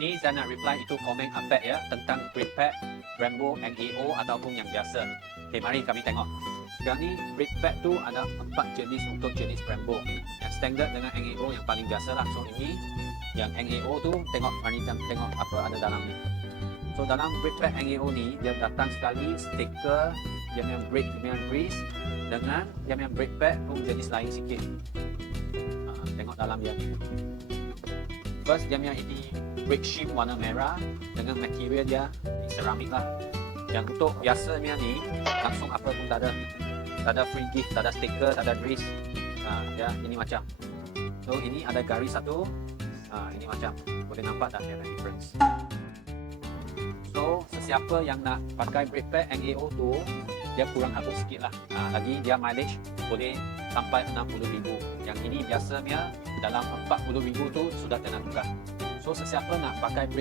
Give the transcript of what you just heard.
ni saya nak reply itu komen Apek ya tentang brake pad Brembo NAO ataupun yang biasa. Okay, mari kami tengok. Sekarang ni brake pad tu ada 4 jenis untuk jenis Brembo. Yang standard dengan NAO yang paling biasa lah. So ini yang NAO tu tengok apa ada dalam ni. So dalam brake pad NAO ni dia datang sekali stiker dia punya brake punya grease dengan dia punya brake pad pun jenis lain sikit. Tengok dalam dia. First dia punya ini brake shim warna merah dengan material dia seramik lah. Yang untuk biasanya ni langsung apa pun tak ada. Tak ada free gift, tak ada stiker, tak ada grease. Ya ini macam. So ini ada garis satu. Ini macam boleh nampak dah dia ada difference. So sesiapa yang nak pakai brake pad NAO tu dia kurang habis sikit lah. Lagi dia mileage boleh sampai 60,000. Yang ini biasanya dalam 40,000 tu sudah kena tukar. So sesiapa nak pakai brake